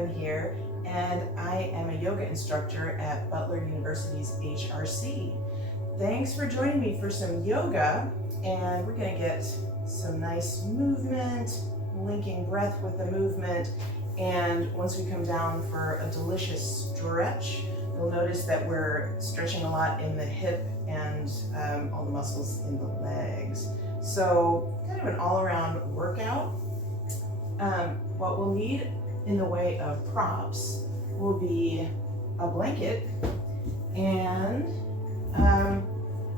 Karen here, and I am a yoga instructor at Butler University's HRC. Thanks for joining me for some yoga, and we're going to get some nice movement, linking breath with the movement, and once we come down for a delicious stretch, you'll notice that we're stretching a lot in the hip and all the muscles in the legs. So kind of an all-around workout. What we'll need in the way of props will be a blanket, and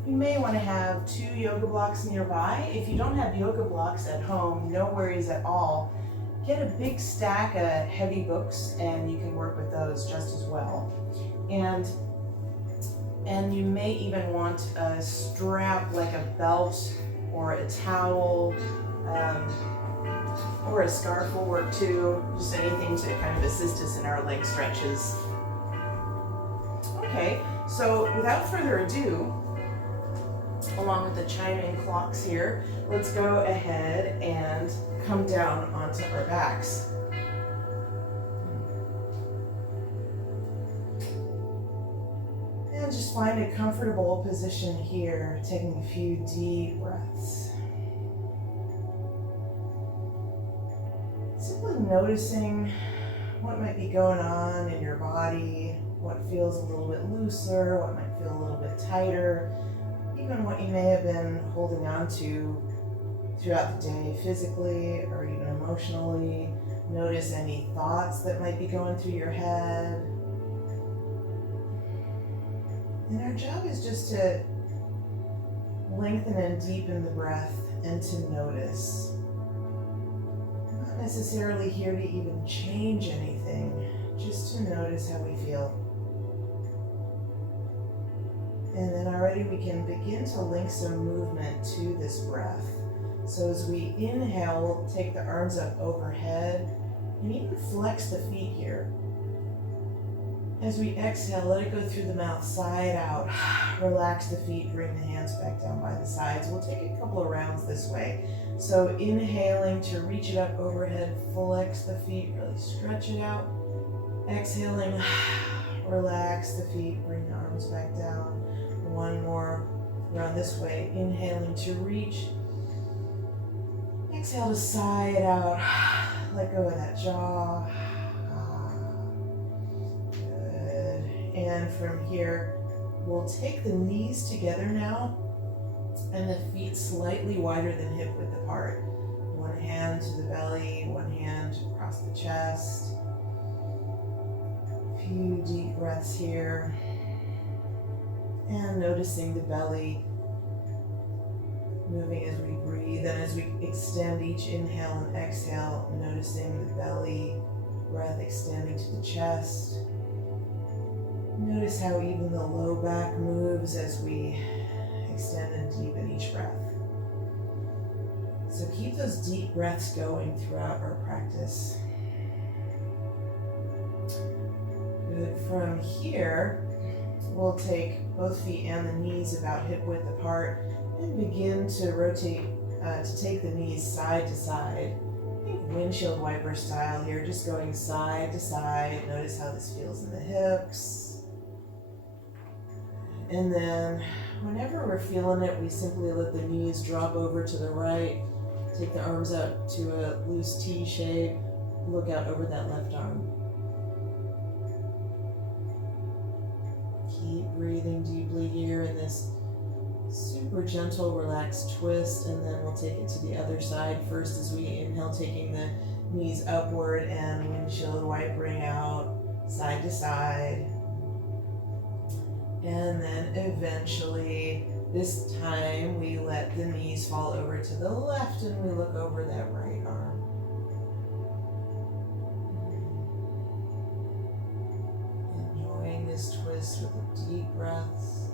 you may want to have 2 yoga blocks nearby. If you don't have yoga blocks at home, no worries at all. Get a big stack of heavy books and you can work with those just as well. And you may even want a strap like a belt or a towel, or a scarf will work too, just anything to kind of assist us in our leg stretches. Okay, so without further ado, along with the chiming clocks here, let's go ahead and come down onto our backs. And just find a comfortable position here, taking a few deep breaths. Simply noticing what might be going on in your body, what feels a little bit looser, what might feel a little bit tighter, even what you may have been holding on to throughout the day physically or even emotionally. Notice any thoughts that might be going through your head. And our job is just to lengthen and deepen the breath and to notice. Not necessarily here to even change anything, just to notice how we feel. And then already we can begin to link some movement to this breath. So as we inhale, we'll take the arms up overhead and even flex the feet here. As we exhale, let it go through the mouth, side out. Relax the feet, bring the hands back down by the sides. We'll take a couple of rounds this way. So inhaling to reach it up overhead, flex the feet, really stretch it out. Exhaling, relax the feet, bring the arms back down. One more round this way. Inhaling to reach. Exhale to side out. Let go of that jaw. Good. And from here, we'll take the knees together now and the feet slightly wider than hip width apart. One hand to the belly, one hand across the chest. A few deep breaths here. And noticing the belly moving as we breathe. And as we extend each inhale and exhale, noticing the belly breath extending to the chest. Notice how even the low back moves as we extend and deepen each breath. So keep those deep breaths going throughout our practice. Good. From here, we'll take both feet and the knees about hip width apart and begin to rotate, to take the knees side to side. Think windshield wiper style here, just going side to side. Notice how this feels in the hips. And then whenever we're feeling it, we simply let the knees drop over to the right. Take the arms out to a loose T shape. Look out over that left arm. Keep breathing deeply here in this super gentle, relaxed twist, and then we'll take it to the other side first as we inhale, taking the knees upward and windshield wipering out side to side. And then eventually, this time, we let the knees fall over to the left and we look over that right arm. Enjoying this twist with the deep breaths.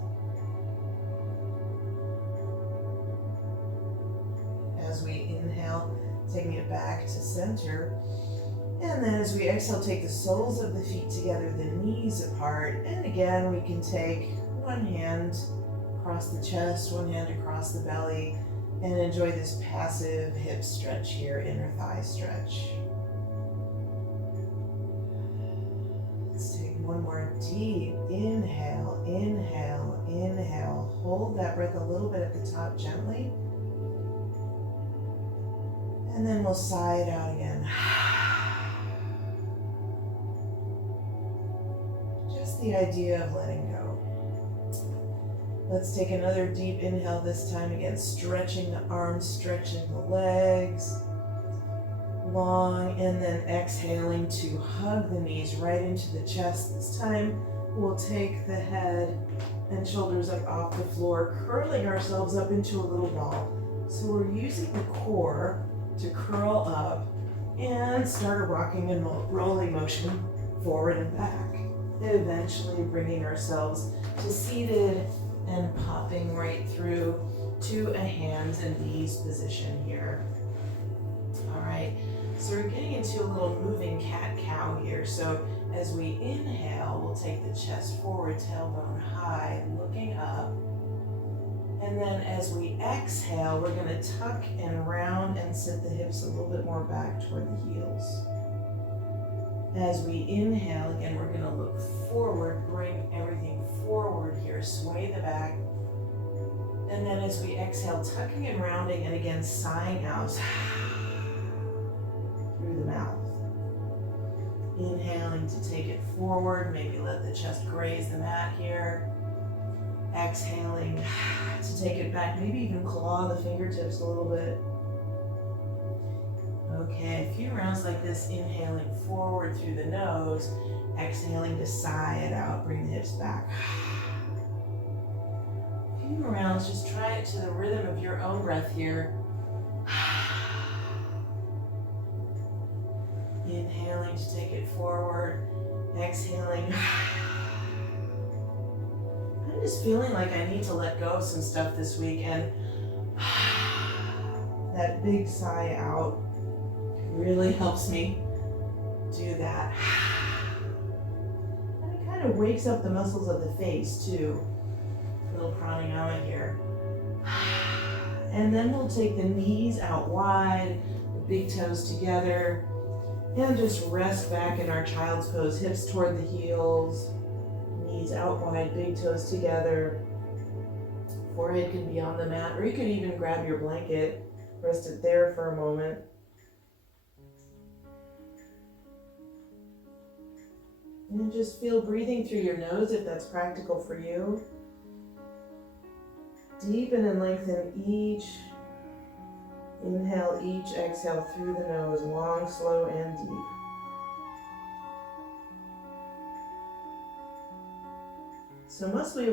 As we inhale, taking it back to center. And then as we exhale, take the soles of the feet together, the knees apart. And again, we can take one hand across the chest, one hand across the belly, and enjoy this passive hip stretch here, inner thigh stretch. One more deep inhale, inhale, inhale. Hold that breath a little bit at the top gently. And then we'll sigh it out again. Just the idea of letting go. Let's take another deep inhale this time. Again, stretching the arms, stretching the legs. Long, and then exhaling to hug the knees right into the chest. This time we'll take the head and shoulders up off the floor, curling ourselves up into a little ball. So we're using the core to curl up and start a rocking and rolling motion forward and back. Eventually bringing ourselves to seated and popping right through to a hands and knees position here. All right, so we're getting into a little moving cat-cow here. So as we inhale, we'll take the chest forward, tailbone high, looking up. And then as we exhale, we're going to tuck and round and sit the hips a little bit more back toward the heels. As we inhale, again, we're going to look forward, bring everything forward here, sway the back. And then as we exhale, tucking and rounding, and again, sighing out through the mouth. Inhaling to take it forward, maybe let the chest graze the mat here. Exhaling to take it back, maybe even claw the fingertips a little bit. Okay, a few rounds like this, inhaling forward through the nose, exhaling to sigh it out, bring the hips back. A few more rounds, just try it to the rhythm of your own breath here. Inhaling to take it forward, exhaling. I'm just feeling like I need to let go of some stuff this week, and that big sigh out really helps me do that. And it kind of wakes up the muscles of the face too. A little pranayama here. And then we'll take the knees out wide, the big toes together, and just rest back in our child's pose, hips toward the heels, knees out wide, big toes together. Forehead can be on the mat, or you could even grab your blanket, rest it there for a moment. And just feel breathing through your nose if that's practical for you. Deepen and lengthen each inhale, each exhale through the nose, long, slow, and deep. So mostly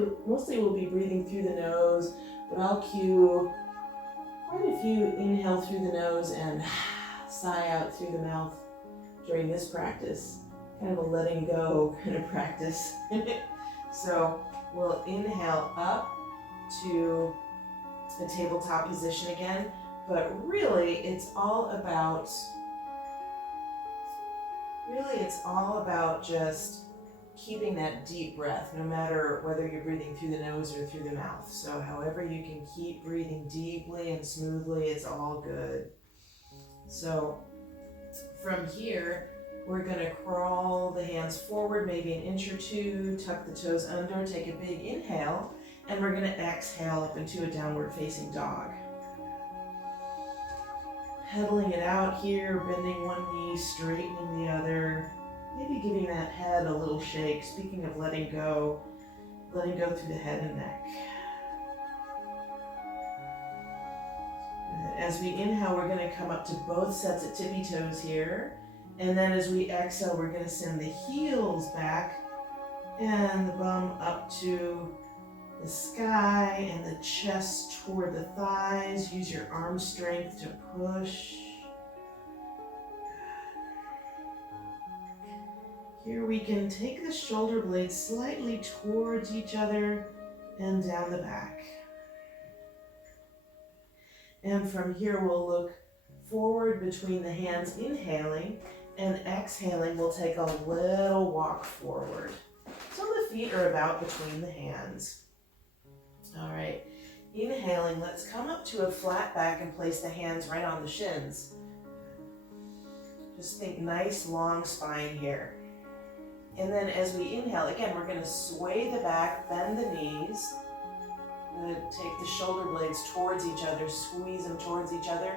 we'll be breathing through the nose, but I'll cue quite a few inhale through the nose and sigh out through the mouth during this practice. Kind of a letting go kind of practice. So we'll inhale up to the tabletop position again, but really it's all about just keeping that deep breath, no matter whether you're breathing through the nose or through the mouth. So however you can keep breathing deeply and smoothly, it's all good. So from here, we're going to crawl the hands forward, maybe an inch or two, tuck the toes under, take a big inhale, and we're going to exhale up into a downward facing dog. Pedaling it out here, bending one knee, straightening the other, maybe giving that head a little shake. Speaking of letting go through the head and neck. As we inhale, we're going to come up to both sets of tippy toes here. And then as we exhale, we're going to send the heels back and the bum up to the sky and the chest toward the thighs. Use your arm strength to push. Here we can take the shoulder blades slightly towards each other and down the back. And from here we'll look forward between the hands, inhaling, and exhaling, we'll take a little walk forward. So the feet are about between the hands. All right, inhaling, let's come up to a flat back and place the hands right on the shins. Just think nice long spine here. And then as we inhale, again, we're going to sway the back, bend the knees. Good. Take the shoulder blades towards each other, squeeze them towards each other.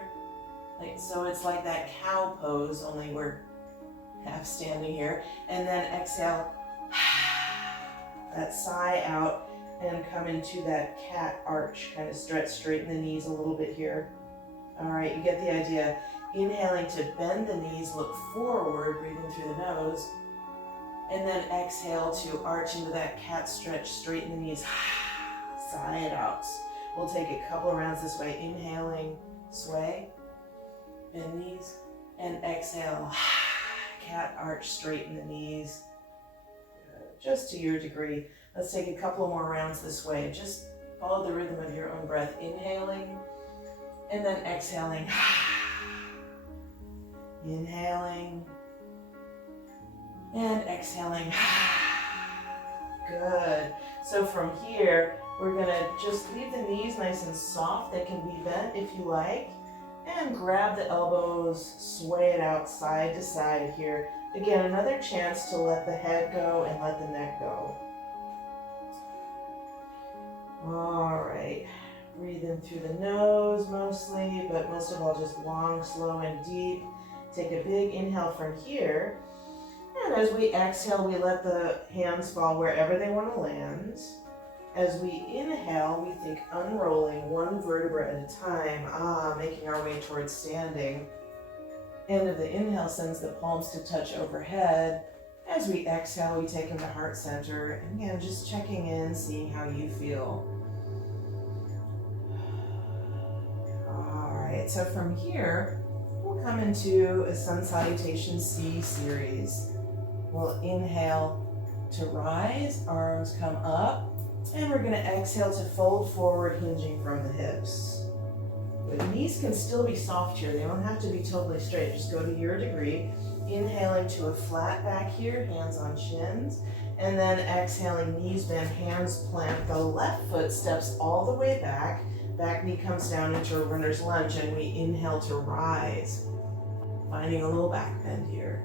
So it's like that cow pose, only we're half standing here. And then exhale, that sigh out, and come into that cat arch. Kind of stretch, straighten the knees a little bit here. All right, you get the idea. Inhaling to bend the knees, look forward, breathing through the nose. And then exhale to arch into that cat stretch, straighten the knees, sigh it out. We'll take a couple of rounds this way. Inhaling, sway, bend knees, and exhale, cat arch, straighten the knees. Just to your degree. Let's take a couple more rounds this way. Just follow the rhythm of your own breath. Inhaling, and then exhaling. Inhaling, and exhaling. Good. So from here, we're gonna just leave the knees nice and soft. They can be bent if you like. And grab the elbows, sway it out side to side here. Again, another chance to let the head go and let the neck go. All right. Breathe in through the nose mostly, but most of all just long, slow, and deep. Take a big inhale from here. And as we exhale, we let the hands fall wherever they want to land. As we inhale, we think unrolling one vertebra at a time, making our way towards standing. End of the inhale sends the palms to touch overhead. As we exhale, we take them to heart center. And again, just checking in, seeing how you feel. All right, so from here, we'll come into a Sun Salutation C series. We'll inhale to rise, arms come up, and we're going to exhale to fold forward, hinging from the hips. The knees can still be soft here. They don't have to be totally straight. Just go to your degree. Inhaling to a flat back here, hands on shins, and then exhaling, knees bend, hands plant. The left foot steps all the way back. Back knee comes down into a runner's lunge, and we inhale to rise. Finding a little back bend here.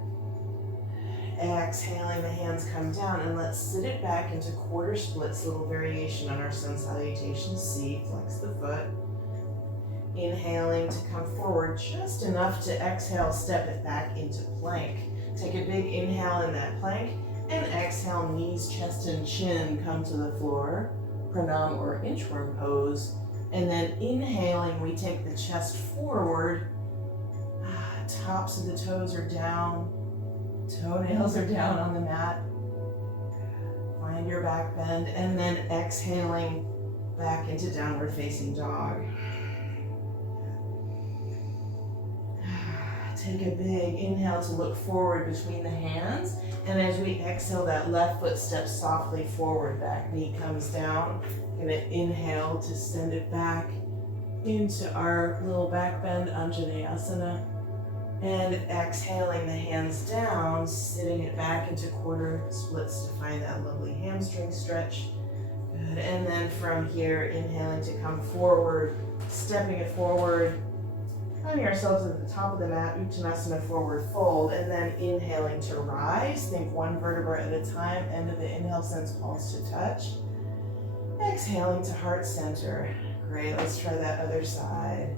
Exhaling, the hands come down, and let's sit it back into quarter splits, little variation on our Sun Salutation C. Flex the foot. Inhaling to come forward just enough to exhale, step it back into plank. Take a big inhale in that plank, and exhale, knees, chest, and chin come to the floor. Pranam or inchworm pose. And then inhaling, we take the chest forward. Tops of the toes are down. Toenails are down on the mat. Find your back bend, and then exhaling back into downward facing dog. Take a big inhale to look forward between the hands, and as we exhale, that left foot steps softly forward, back knee comes down. Gonna inhale to send it back into our little back bend, Anjaneyasana. And exhaling, the hands down, sitting it back into quarter splits to find that lovely hamstring stretch. Good. And then from here, inhaling to come forward, stepping it forward, finding ourselves at the top of the mat, Uttanasana, forward fold, and then inhaling to rise. Think one vertebra at a time. End of the inhale sends palms to touch. Exhaling to heart center. Great, let's try that other side.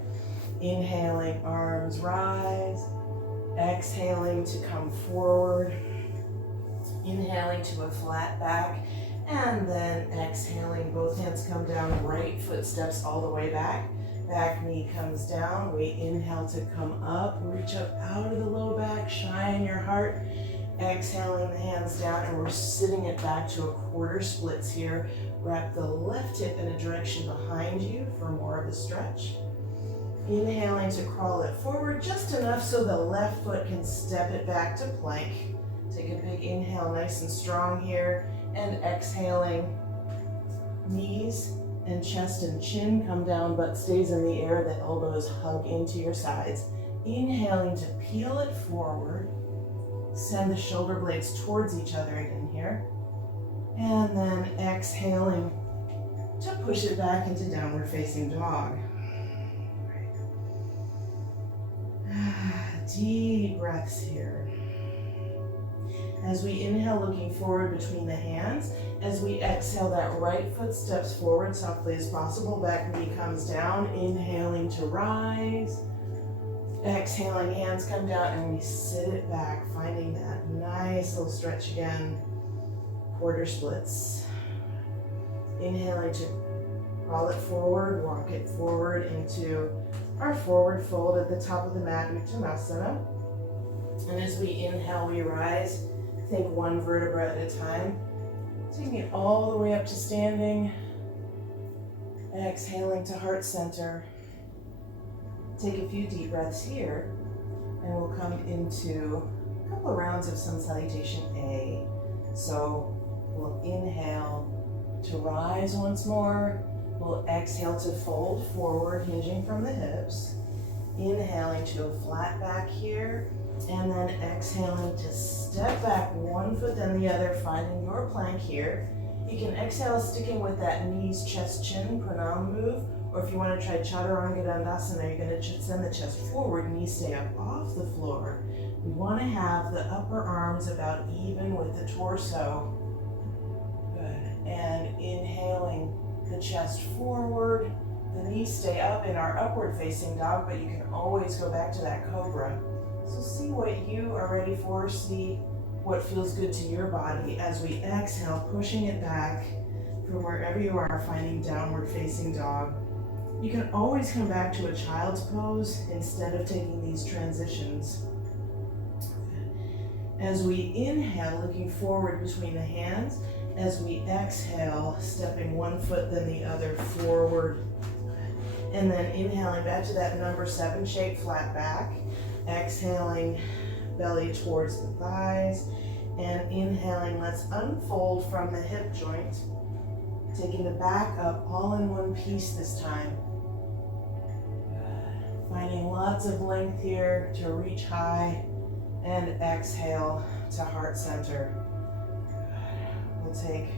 Inhaling, arms rise. Exhaling to come forward. Inhaling to a flat back. And then exhaling, both hands come down, right foot steps all the way back. Back knee comes down. We inhale to come up, reach up out of the low back, shine your heart. Exhaling, the hands down, and we're sitting it back to a quarter splits here. Wrap the left hip in a direction behind you for more of a stretch. Inhaling to crawl it forward just enough so the left foot can step it back to plank. Take a big inhale, nice and strong here, and exhaling, knees and chest and chin come down, butt stays in the air, the elbows hug into your sides. Inhaling to peel it forward, send the shoulder blades towards each other again here, and then exhaling to push it back into downward facing dog. Deep breaths here. As we inhale, looking forward between the hands. As we exhale, that right foot steps forward softly as possible. Back knee comes down. Inhaling to rise. Exhaling, hands come down, and we sit it back, finding that nice little stretch again. Quarter splits. Inhaling to roll it forward, walk it forward into our forward fold at the top of the mat, Uttanasana. And as we inhale, we rise. Take one vertebra at a time. Taking it all the way up to standing. Exhaling to heart center. Take a few deep breaths here, and we'll come into a couple of rounds of Sun Salutation A. So we'll inhale to rise once more. We'll exhale to fold forward, hinging from the hips. Inhaling to a flat back here, and then exhaling to step back one foot then the other, finding your plank here. You can exhale sticking with that knees, chest, chin, pranam move, or if you want to try Chaturanga Dandasana, you're going to send the chest forward, knees stay up off the floor. We want to have the upper arms about even with the torso. Good. And inhaling the chest forward, the knees stay up in our upward facing dog, but you can always go back to that cobra. So see what you are ready for, see what feels good to your body as we exhale, pushing it back from wherever you are, finding downward facing dog. You can always come back to a child's pose instead of taking these transitions. As we inhale, looking forward between the hands. As we exhale, stepping one foot then the other forward. And then inhaling back to that number 7 shape, flat back. Exhaling, belly towards the thighs. And inhaling, let's unfold from the hip joint. Taking the back up all in one piece this time. Finding lots of length here to reach high. And exhale to heart center. We'll take,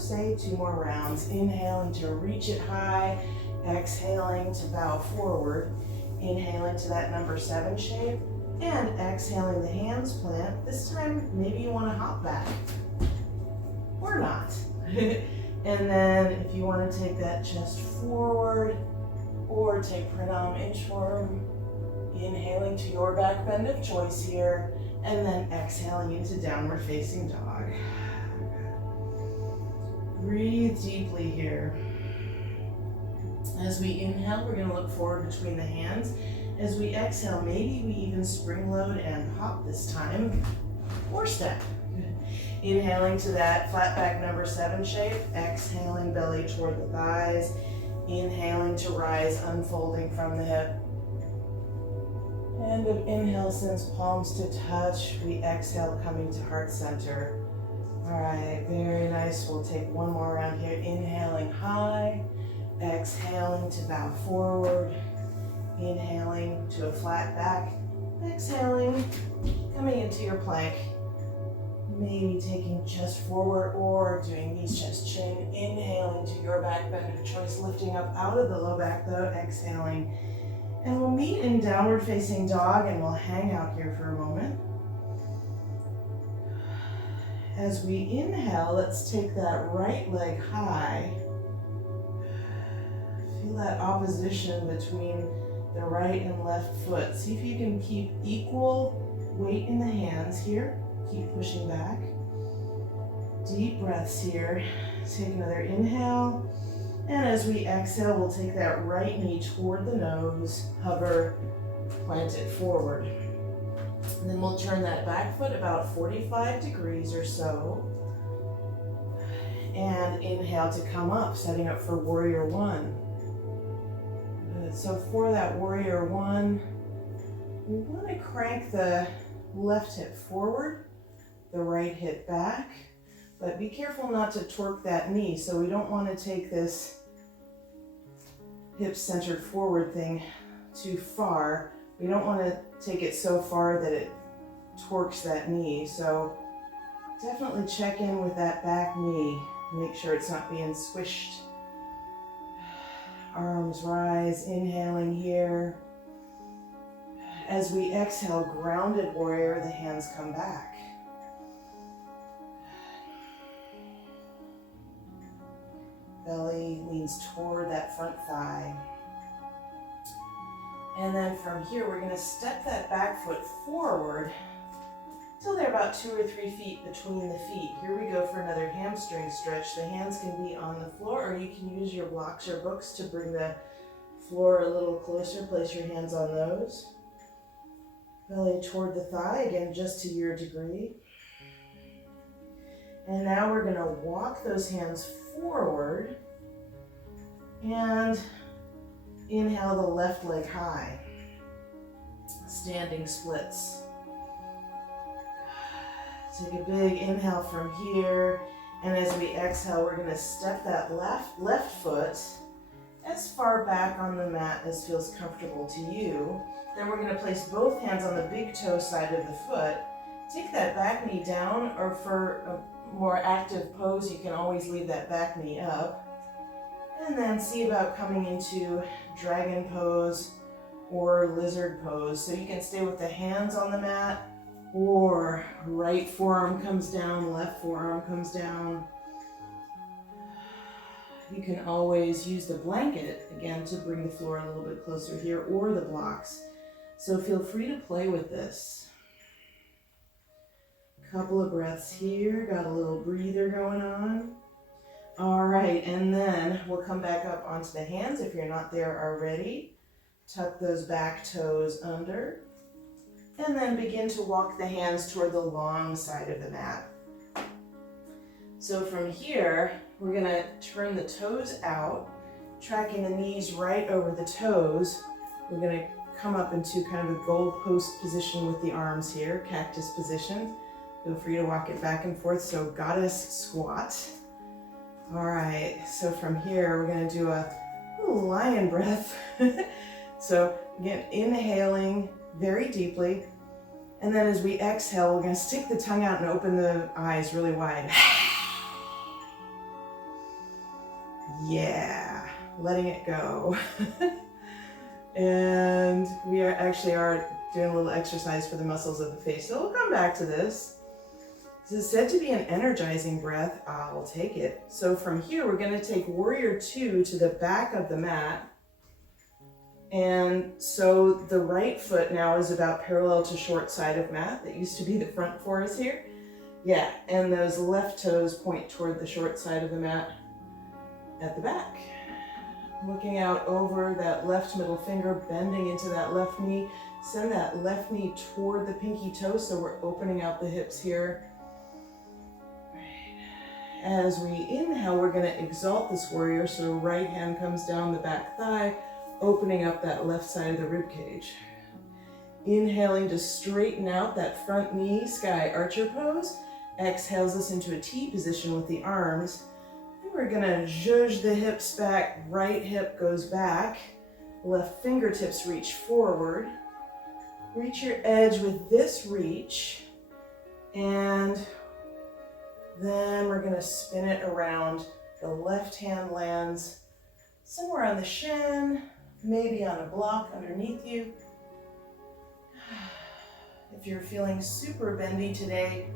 say 2 more rounds. Inhaling to reach it high. Exhaling to bow forward. Inhaling to that number 7 shape. And exhaling the hands plant. This time, maybe you want to hop back. Or not. And then if you want to take that chest forward, or take pranam inchworm, inhaling to your back bend of choice here, and then exhaling into downward facing dog. Breathe deeply here. As we inhale, we're going to look forward between the hands. As we exhale, maybe we even spring load and hop this time, or step. Inhaling to that flat back number 7 shape, exhaling belly toward the thighs, inhaling to rise, unfolding from the hip. End of inhale sends palms to touch. We exhale, coming to heart center. All right, very nice. We'll take one more round here. Inhaling high, exhaling to bow forward, inhaling to a flat back, exhaling, coming into your plank. Maybe taking chest forward or doing knees, chest, chin. Inhaling to your back bend of choice, lifting up out of the low back though, exhaling. And we'll meet in downward facing dog and we'll hang out here for a moment. As we inhale, let's take that right leg high. Feel that opposition between the right and left foot. See if you can keep equal weight in the hands here. Keep pushing back. Deep breaths here. Take another inhale. And as we exhale, we'll take that right knee toward the nose, hover, plant it forward. And then we'll turn that back foot about 45 degrees or so. And inhale to come up, setting up for Warrior One. Good. So for that Warrior One, we want to crank the left hip forward, the right hip back, but be careful not to torque that knee. So we don't want to take this hip centered forward thing too far. We don't want to take it so far that it torques that knee. So definitely check in with that back knee. Make sure it's not being squished. Arms rise, inhaling here. As we exhale, grounded warrior, the hands come back. Belly leans toward that front thigh. And then from here, we're gonna step that back foot forward till they're about 2 or 3 feet between the feet. Here we go for another hamstring stretch. The hands can be on the floor, or you can use your blocks or books to bring the floor a little closer. Place your hands on those. Belly toward the thigh, again, just to your degree. And now we're gonna walk those hands forward and inhale the left leg high. Standing splits. Take a big inhale from here, and as we exhale, we're gonna step that left foot as far back on the mat as feels comfortable to you. Then we're gonna place both hands on the big toe side of the foot. Take that back knee down, or for a more active pose, you can always leave that back knee up. And then see about coming into dragon pose or lizard pose. So you can stay with the hands on the mat, or right forearm comes down, left forearm comes down. You can always use the blanket, again, to bring the floor a little bit closer here, or the blocks. So feel free to play with this. Couple of breaths here, got a little breather going on. All right, and then we'll come back up onto the hands if you're not there already. Tuck those back toes under. And then begin to walk the hands toward the long side of the mat. So from here, we're gonna turn the toes out, tracking the knees right over the toes. We're gonna come up into kind of a goalpost position with the arms here, cactus position. Feel free to walk it back and forth, so goddess squat. All right, so from here, we're gonna do a little lion breath. So again, inhaling very deeply. And then as we exhale, we're gonna stick the tongue out and open the eyes really wide. Yeah, letting it go. And we are doing a little exercise for the muscles of the face. So we'll come back to this. This is said to be an energizing breath. I'll take it. So from here, we're gonna take Warrior Two to the back of the mat. And so the right foot now is about parallel to short side of mat. That used to be the front for us here. Yeah, and those left toes point toward the short side of the mat at the back. Looking out over that left middle finger, bending into that left knee. Send that left knee toward the pinky toe, so we're opening out the hips here. As we inhale, we're gonna exalt this warrior, so right hand comes down the back thigh, opening up that left side of the rib cage. Inhaling to straighten out that front knee, sky archer pose. Exhales us into a T position with the arms. And we're gonna zhuzh the hips back, right hip goes back, left fingertips reach forward. Reach your edge with this reach, and then we're gonna spin it around. The left hand lands somewhere on the shin, maybe on a block underneath you. If you're feeling super bendy today,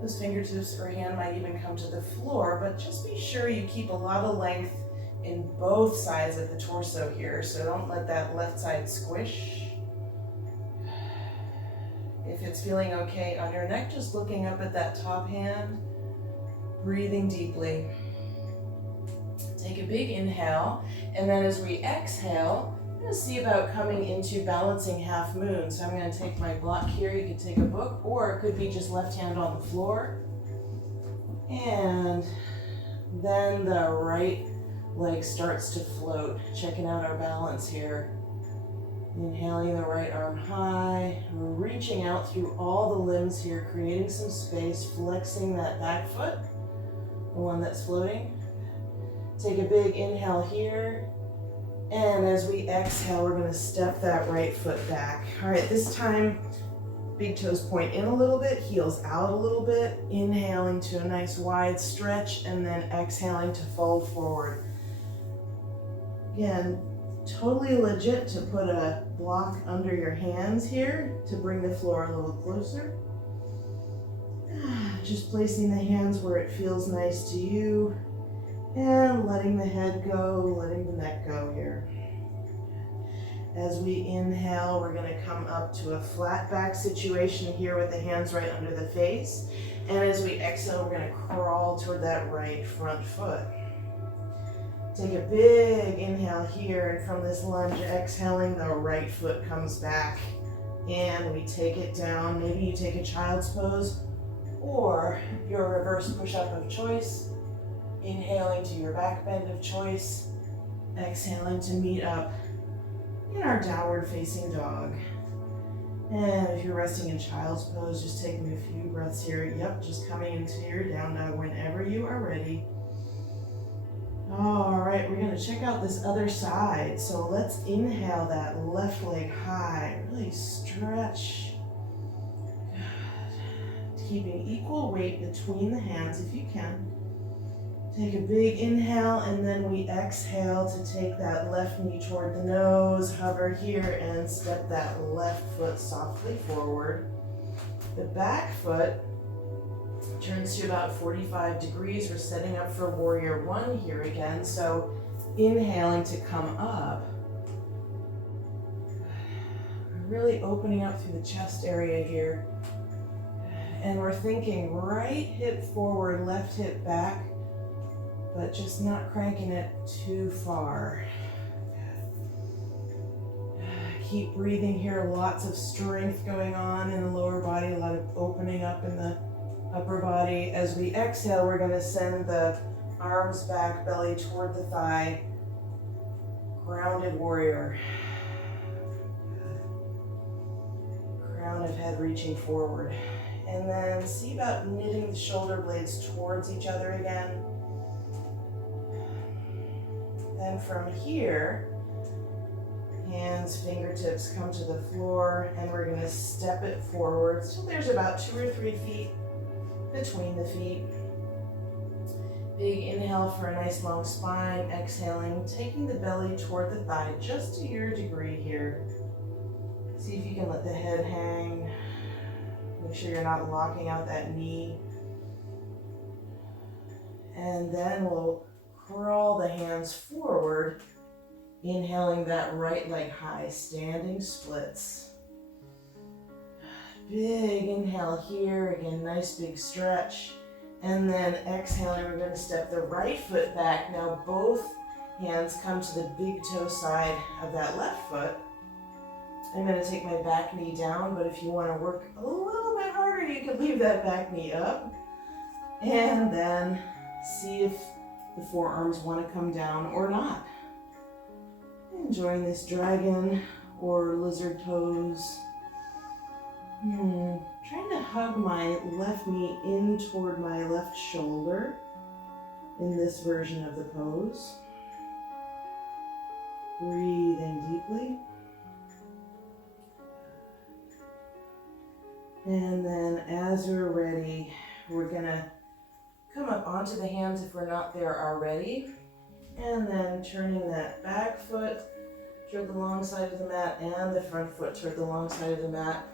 those fingertips or hand might even come to the floor, but just be sure you keep a lot of length in both sides of the torso here, so don't let that left side squish. If it's feeling okay on your neck, just looking up at that top hand, breathing deeply. Take a big inhale, and then as we exhale, I'm going to see about coming into balancing half moon. So I'm going to take my block here. You could take a book, or it could be just left hand on the floor. And then the right leg starts to float, checking out our balance here. Inhaling the right arm high, reaching out through all the limbs here, creating some space, flexing that back foot, the one that's floating. Take a big inhale here, and as we exhale, we're going to step that right foot back. All right, this time, big toes point in a little bit, heels out a little bit, inhaling to a nice wide stretch, and then exhaling to fold forward. Again, totally legit to put a block under your hands here to bring the floor a little closer. Just placing the hands where it feels nice to you. And letting the head go, letting the neck go here. As we inhale, we're going to come up to a flat back situation here with the hands right under the face. And as we exhale, we're going to crawl toward that right front foot. Take a big inhale here, and from this lunge, exhaling, the right foot comes back. And we take it down. Maybe you take a child's pose or your reverse push-up of choice. Inhaling to your back bend of choice. Exhaling to meet up in our downward facing dog. And if you're resting in child's pose, just taking a few breaths here. Yep, just coming into your down dog whenever you are ready. All right, we're gonna check out this other side. So let's inhale that left leg high. Really stretch. Good. Keeping equal weight between the hands if you can. Take a big inhale, and then we exhale to take that left knee toward the nose, hover here, and step that left foot softly forward. The back foot turns to about 45 degrees. We're setting up for warrior one here again. So inhaling to come up. Really opening up through the chest area here. And we're thinking right hip forward, left hip back, but just not cranking it too far. Keep breathing here, lots of strength going on in the lower body, a lot of opening up in the upper body. As we exhale, we're going to send the arms back, belly toward the thigh, grounded warrior. Crown of head reaching forward. And then see about knitting the shoulder blades towards each other again. Then from here, hands, fingertips come to the floor, and we're going to step it forward. So there's about 2 or 3 feet between the feet. Big inhale for a nice long spine. Exhaling, taking the belly toward the thigh just to your degree here. See if you can let the head hang. Make sure you're not locking out that knee. And then we'll crawl the hands forward, inhaling that right leg high, standing splits. Big inhale here, again, nice big stretch. And then exhaling, we're going to step the right foot back. Now both hands come to the big toe side of that left foot. I'm going to take my back knee down, but if you want to work a little bit harder, you can leave that back knee up. And then see if the forearms want to come down or not. Enjoying this dragon or lizard pose. Trying to hug my left knee in toward my left shoulder in this version of the pose. Breathing deeply. And then as we're ready, we're gonna come up onto the hands if we're not there already. And then turning that back foot toward the long side of the mat and the front foot toward the long side of the mat.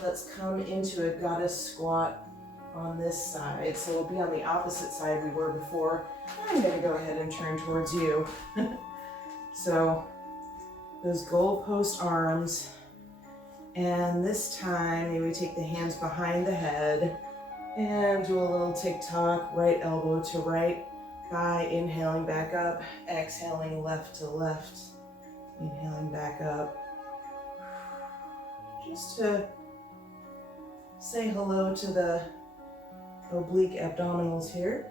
Let's come into a goddess squat on this side. So we'll be on the opposite side we were before. I'm gonna go ahead and turn towards you. So those goalpost arms. And this time, maybe take the hands behind the head and do a little tick-tock, right elbow to right thigh, inhaling back up, exhaling left to left, inhaling back up. Just to say hello to the oblique abdominals here.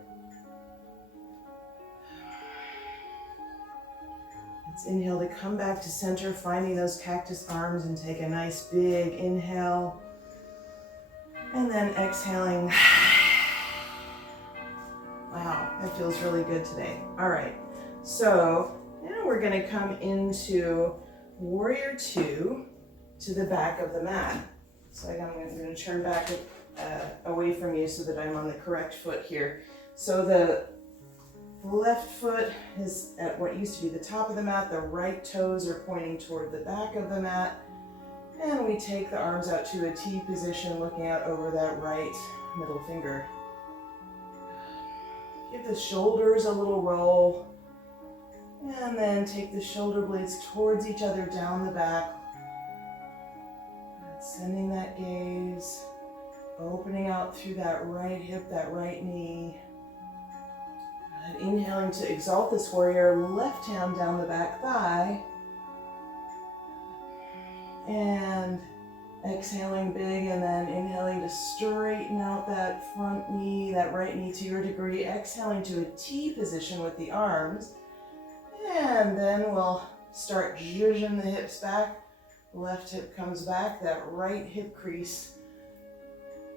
Let's inhale to come back to center, finding those cactus arms, and take a nice big inhale. And then exhaling. Wow, that feels really good today. All right, so now we're gonna come into warrior two to the back of the mat. So I'm gonna turn back away from you so that I'm on the correct foot here. So the left foot is at what used to be the top of the mat. The right toes are pointing toward the back of the mat. And we take the arms out to a T position, looking out over that right middle finger. Give the shoulders a little roll. And then take the shoulder blades towards each other down the back. Sending that gaze, opening out through that right hip, that right knee. And inhaling to exalt this warrior, left hand down the back thigh. And exhaling big, and then inhaling to straighten out that front knee, that right knee to your degree. Exhaling to a T position with the arms. And then we'll start zhuzhing the hips back. Left hip comes back. That right hip crease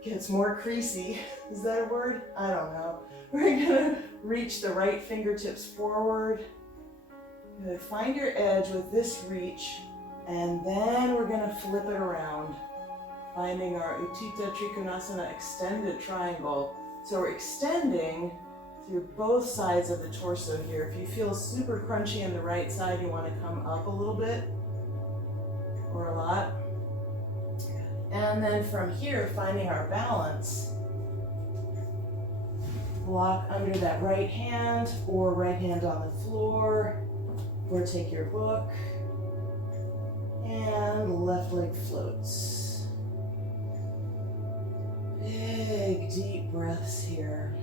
gets more creasy. Is that a word? I don't know. We're gonna reach the right fingertips forward. Good. Find your edge with this reach. And then we're gonna flip it around. Finding our Utthita Trikonasana extended triangle. So we're extending through both sides of the torso here. If you feel super crunchy on the right side, you want to come up a little bit or a lot. And then from here, finding our balance. Block under that right hand or right hand on the floor, or take your book. And left leg floats. Big, deep breaths here.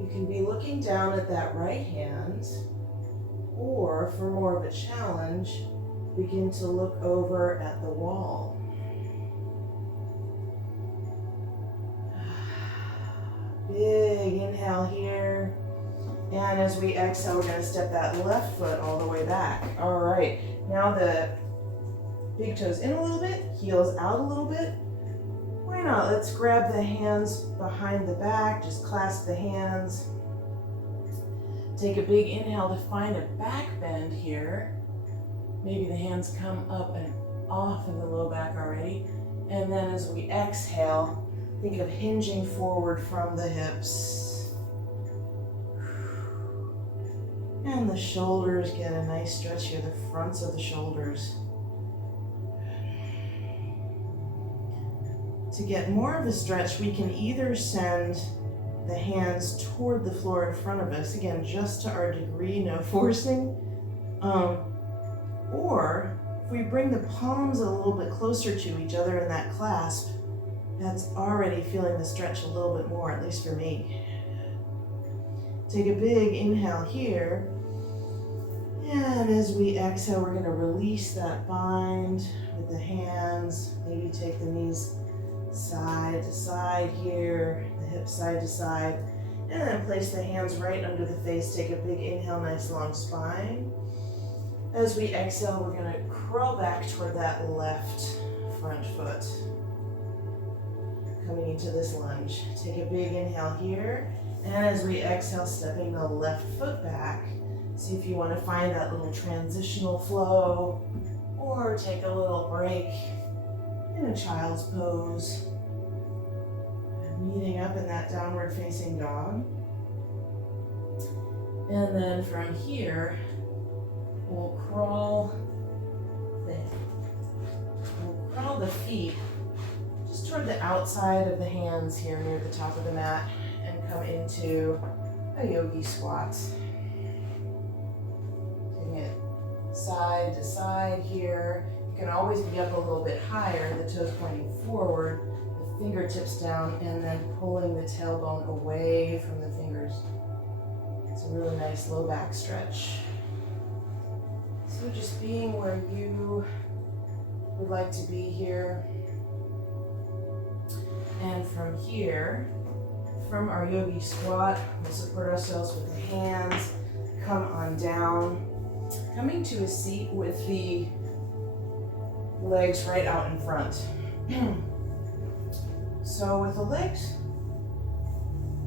You can be looking down at that right hand, or for more of a challenge, begin to look over at the wall. Big inhale here. And as we exhale, we're going to step that left foot all the way back. All right. Now the big toes in a little bit, heels out a little bit. Why not? Let's grab the hands behind the back. Just clasp the hands. Take a big inhale to find a back bend here. Maybe the hands come up and off in the low back already. And then as we exhale, think of hinging forward from the hips. And the shoulders get a nice stretch here, the fronts of the shoulders. To get more of a stretch, we can either send the hands toward the floor in front of us, again, just to our degree, no forcing. Or if we bring the palms a little bit closer to each other in that clasp, that's already feeling the stretch a little bit more, at least for me. Take a big inhale here. And as we exhale, we're going to release that bind with the hands. Maybe take the knees side to side here, the hips side to side. And then place the hands right under the face. Take a big inhale, nice long spine. As we exhale, we're going to crawl back toward that left front foot. Coming into this lunge. Take a big inhale here. And as we exhale, stepping the left foot back. See if you want to find that little transitional flow, or take a little break in a child's pose. And meeting up in that downward facing dog. And then from here, we'll crawl the feet just toward the outside of the hands here near the top of the mat and come into a yogi squat. Taking it side to side here. You can always be up a little bit higher, the toes pointing forward, the fingertips down, and then pulling the tailbone away from the fingers. It's a really nice low back stretch. So just being where you would like to be here. And from here, from our yogi squat, we'll support ourselves with the hands, come on down, coming to a seat with the legs right out in front. So with the legs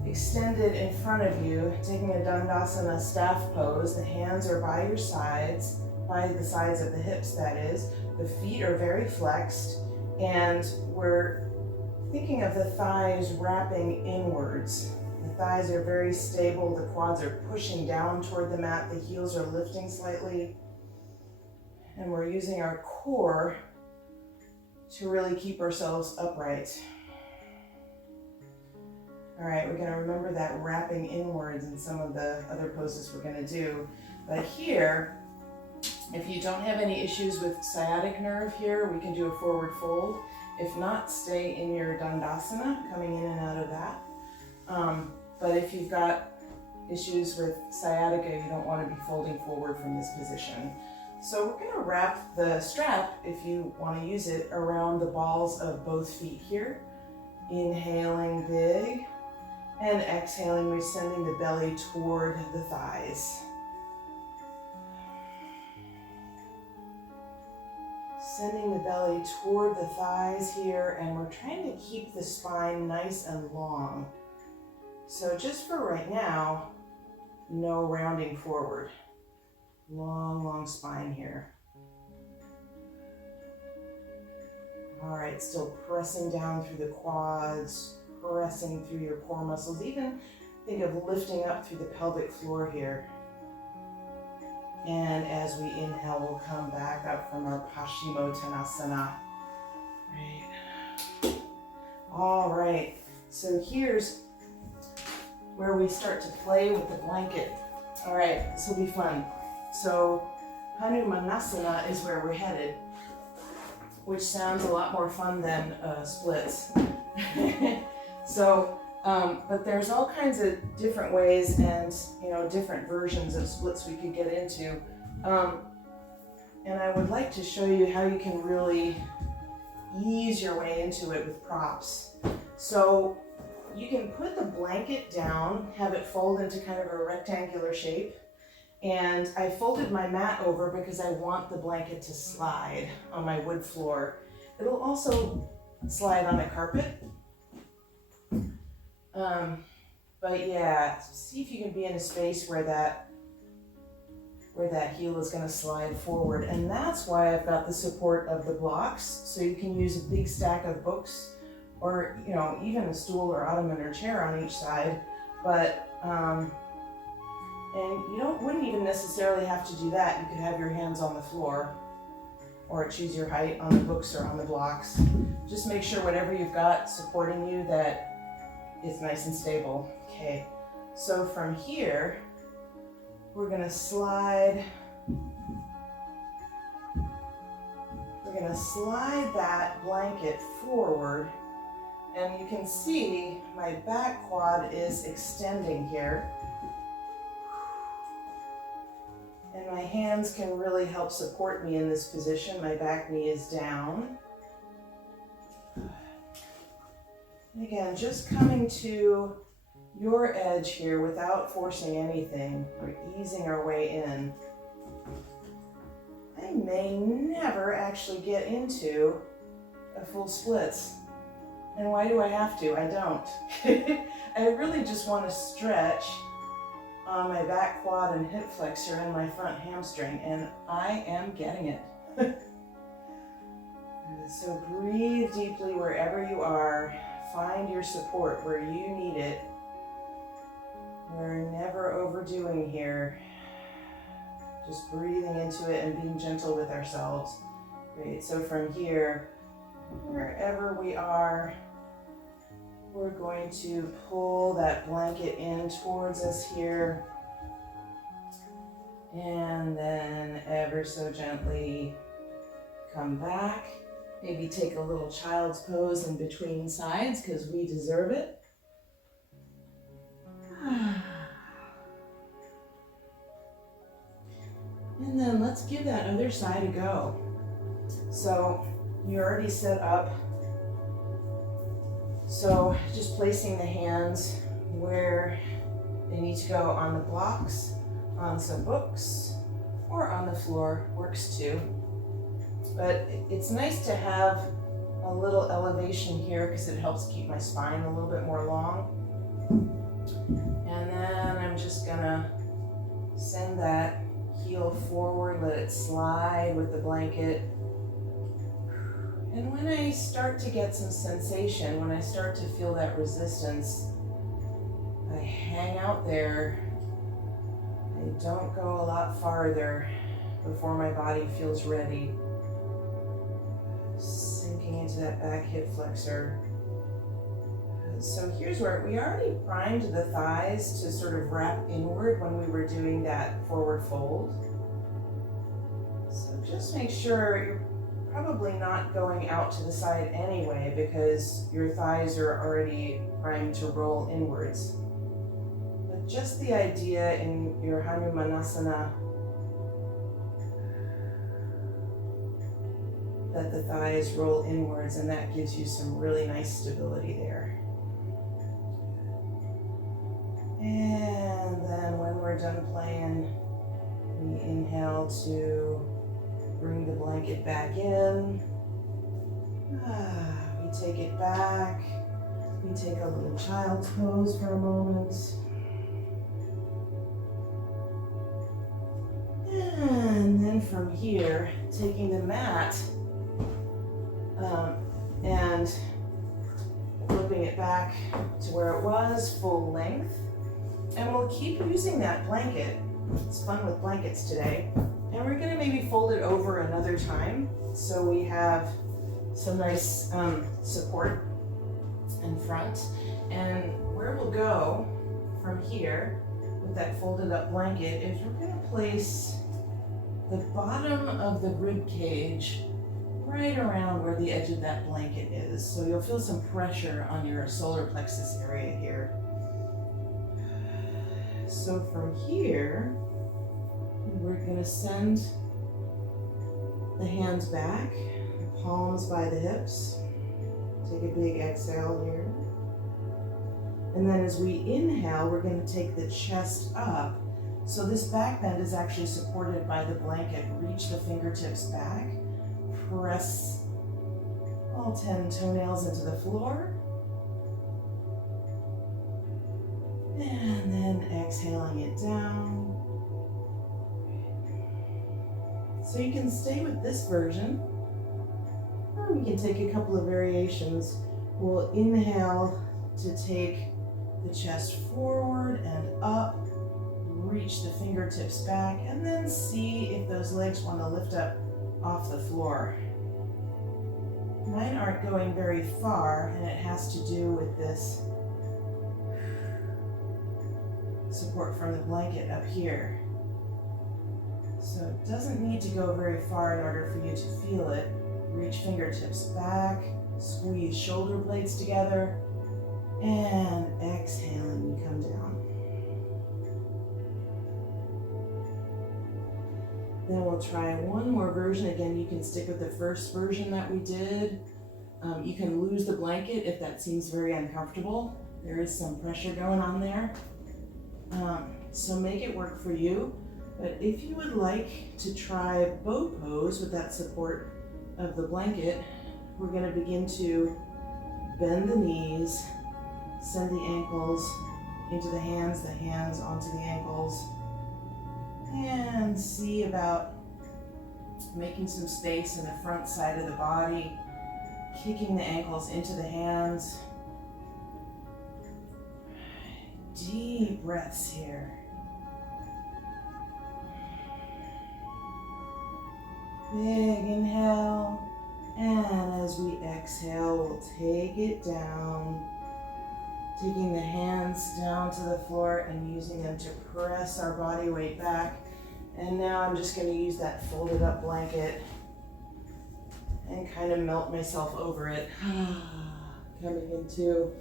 extended in front of you, taking a Dandasana staff pose, the hands are by your sides, by the sides of the hips that is. The feet are very flexed, and we're thinking of the thighs wrapping inwards. The thighs are very stable, the quads are pushing down toward the mat, the heels are lifting slightly, and we're using our core to really keep ourselves upright. All right, we're gonna remember that wrapping inwards in some of the other poses we're gonna do. But here, if you don't have any issues with sciatic nerve here, we can do a forward fold. If not, stay in your Dandasana, coming in and out of that. But if you've got issues with sciatica, you don't want to be folding forward from this position. So we're going to wrap the strap, if you want to use it, around the balls of both feet here. Inhaling big, and exhaling, we're sending the belly toward the thighs. Sending the belly toward the thighs here, and we're trying to keep the spine nice and long. So just for right now, no rounding forward. Long, long spine here. All right, still pressing down through the quads, pressing through your core muscles. Even think of lifting up through the pelvic floor here. And as we inhale, we'll come back up from our Paschimottanasana. Great. All right, so here's where we start to play with the blanket. All right, this will be fun. So Hanumanasana is where we're headed, which sounds a lot more fun than splits. But there's all kinds of different ways and different versions of splits we could get into. And I would like to show you how you can really ease your way into it with props. So you can put the blanket down, have it fold into kind of a rectangular shape. And I folded my mat over because I want the blanket to slide on my wood floor. It'll also slide on the carpet. But yeah, see if you can be in a space where that heel is going to slide forward. And that's why I've got the support of the blocks, so you can use a big stack of books or even a stool or ottoman or chair on each side. But and you wouldn't even necessarily have to do that. You could have your hands on the floor or choose your height on the books or on the blocks. Just make sure whatever you've got supporting you that it's nice and stable. Okay, so from here, we're gonna slide that blanket forward, and you can see my back quad is extending here. And my hands can really help support me in this position. My back knee is down. And again, just coming to your edge here without forcing anything. We're easing our way in. I may never actually get into a full splits. And why do I have to? I don't. I really just want to stretch on my back quad and hip flexor and my front hamstring, and I am getting it. So breathe deeply wherever you are. Find your support where you need it. We're never overdoing here. Just breathing into it and being gentle with ourselves. Great, so from here, wherever we are, we're going to pull that blanket in towards us here. And then ever so gently come back. Maybe take a little child's pose in between sides because we deserve it. And then let's give that other side a go. So you're already set up. So just placing the hands where they need to go on the blocks, on some books, or on the floor works too. But it's nice to have a little elevation here because it helps keep my spine a little bit more long. And then I'm just gonna send that heel forward, let it slide with the blanket. And when I start to get some sensation, when I start to feel that resistance, I hang out there. I don't go a lot farther before my body feels ready. Sinking into that back hip flexor. So here's where we already primed the thighs to sort of wrap inward when we were doing that forward fold. So just make sure you're probably not going out to the side anyway because your thighs are already primed to roll inwards. But just the idea in your Hanumanasana that the thighs roll inwards, and that gives you some really nice stability there. And then when we're done playing, we inhale to bring the blanket back in. We take it back. We take a little child's pose for a moment. And then from here, taking the mat and flipping it back to where it was, full length. And we'll keep using that blanket. It's fun with blankets today. And we're gonna maybe fold it over another time so we have some nice support in front. And where we'll go from here with that folded up blanket is we're gonna place the bottom of the rib cage right around where the edge of that blanket is. So you'll feel some pressure on your solar plexus area here. So from here, we're going to send the hands back, palms by the hips. Take a big exhale here. And then as we inhale, we're going to take the chest up. So this back bend is actually supported by the blanket. Reach the fingertips back. Press all 10 toenails into the floor. And then exhaling it down. So you can stay with this version, or we can take a couple of variations. We'll inhale to take the chest forward and up, reach the fingertips back, and then see if those legs want to lift up off the floor. Mine aren't going very far, and it has to do with this support from the blanket up here. So it doesn't need to go very far in order for you to feel it. Reach fingertips back, squeeze shoulder blades together, and exhaling, you come down. Then we'll try one more version. Again, you can stick with the first version that we did. You can lose the blanket if that seems very uncomfortable. There is some pressure going on there. So make it work for you. But if you would like to try bow pose with that support of the blanket, we're going to begin to bend the knees, send the ankles into the hands onto the ankles, and see about making some space in the front side of the body, kicking the ankles into the hands. Deep breaths here. Big inhale, and as we exhale, we'll take it down, taking the hands down to the floor and using them to press our body weight back. And now I'm just going to use that folded up blanket and kind of melt myself over it. Coming into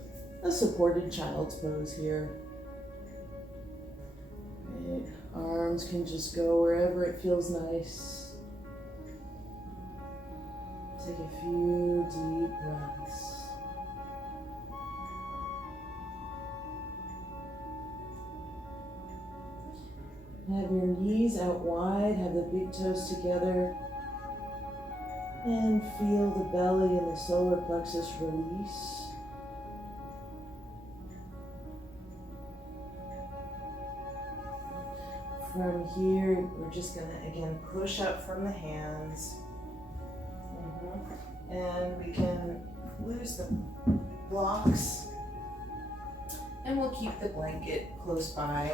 a supported child's pose here. Right. Arms can just go wherever it feels nice. Take a few deep breaths. Have your knees out wide, have the big toes together, and feel the belly and the solar plexus release. From here, we're just going to again push up from the hands. And we can lose the blocks, and we'll keep the blanket close by.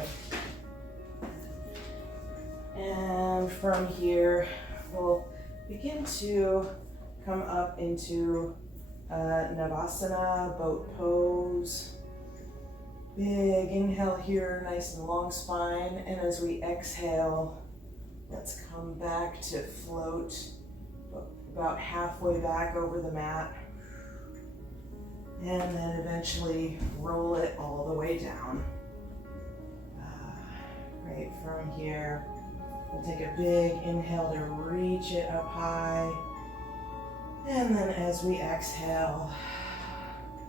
And from here, we'll begin to come up into Navasana, boat pose. Big inhale here, nice and long spine. And as we exhale, let's come back to float about halfway back over the mat. And then eventually roll it all the way down. Right from here, we'll take a big inhale to reach it up high. And then as we exhale,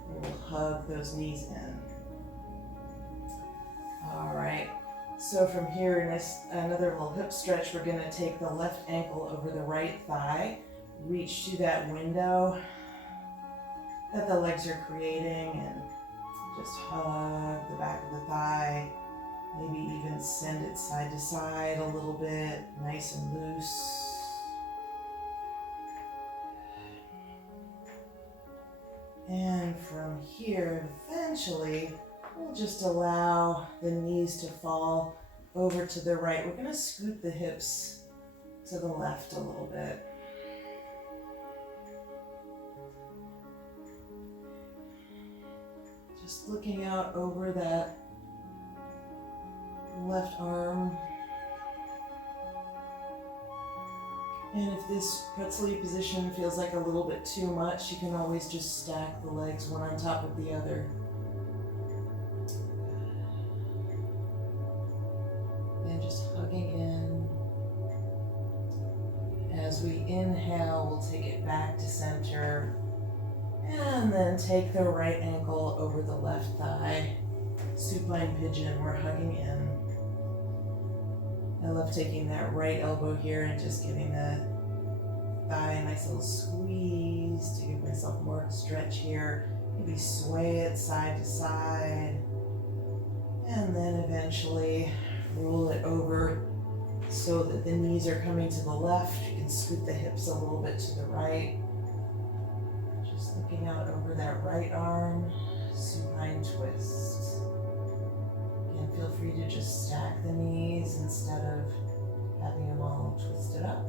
we'll hug those knees in. All right, so from here, in another little hip stretch, we're gonna take the left ankle over the right thigh, reach to that window that the legs are creating, and just hug the back of the thigh. Maybe even send it side to side a little bit, nice and loose. And from here, eventually, we'll just allow the knees to fall over to the right. We're gonna scoot the hips to the left a little bit. Just looking out over that left arm. And if this Pratzli position feels like a little bit too much, you can always just stack the legs one on top of the other. And just hugging in. As we inhale, we'll take it back to center. And then take the right ankle over the left thigh. Supine pigeon, we're hugging in. I love taking that right elbow here and just giving the thigh a nice little squeeze to give myself more stretch here. Maybe sway it side to side. And then eventually roll it over so that the knees are coming to the left. You can scoot the hips a little bit to the right. Just looking out over that right arm, supine twist. Again, feel free to just stack the knees instead of having them all twisted up.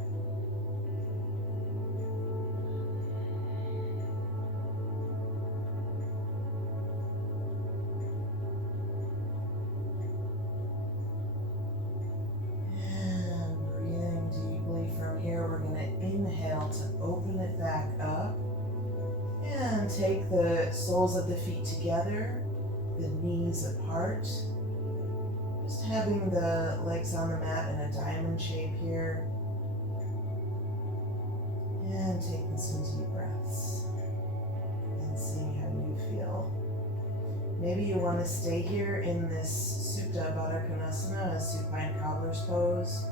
And breathing deeply from here, we're going to inhale to open it back up. And take the soles of the feet together, the knees apart. Just having the legs on the mat in a diamond shape here. And taking some deep breaths. And seeing how you feel. Maybe you want to stay here in this Supta Baddha Konasana, a supine cobbler's pose.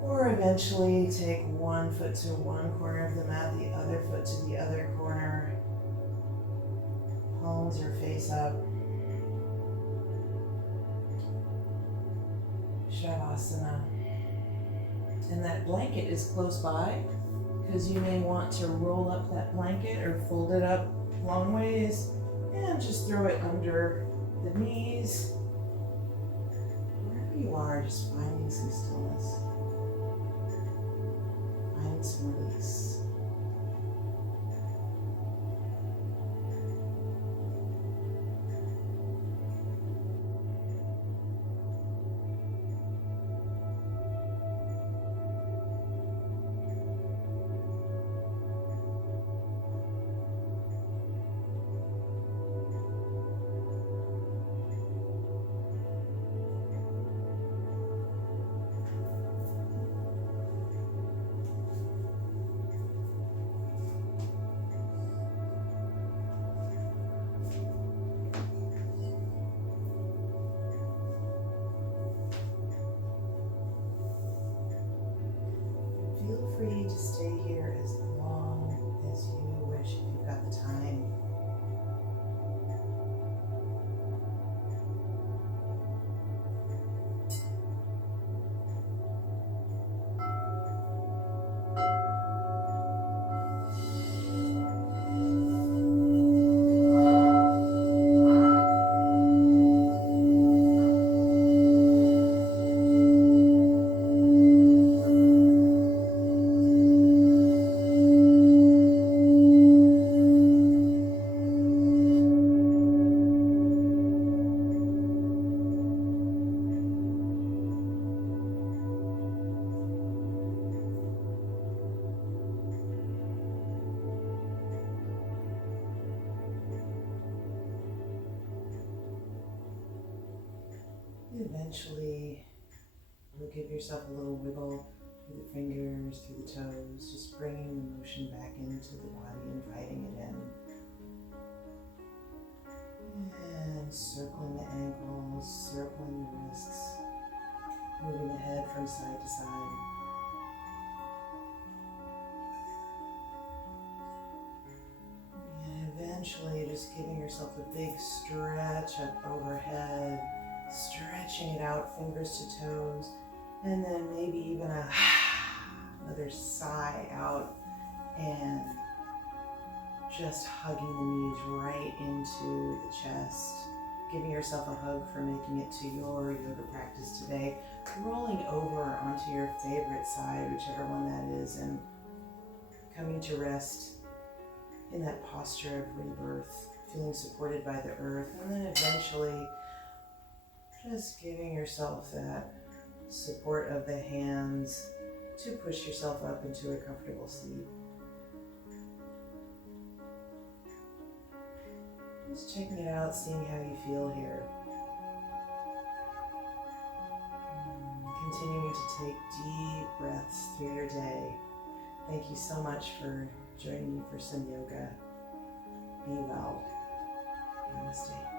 Or eventually take one foot to one corner of the mat, the other foot to the other corner. Palms are face up. Shavasana. And that blanket is close by because you may want to roll up that blanket or fold it up long ways and just throw it under the knees. Wherever you are, just finding some stillness. Find some release. eventually you'll give yourself a little wiggle through the fingers, through the toes, just bringing the motion back into the body, inviting it in. And circling the ankles, circling the wrists, moving the head from side to side. And eventually just giving yourself a big stretch up overhead, stretching it out, fingers to toes, and then maybe even another sigh out, and just hugging the knees right into the chest, giving yourself a hug for making it to your yoga practice today, rolling over onto your favorite side, whichever one that is, and coming to rest in that posture of rebirth, feeling supported by the earth, and then eventually just giving yourself that support of the hands to push yourself up into a comfortable seat. Just checking it out, seeing how you feel here. Continuing to take deep breaths through your day. Thank you so much for joining me for some yoga. Be well. Namaste.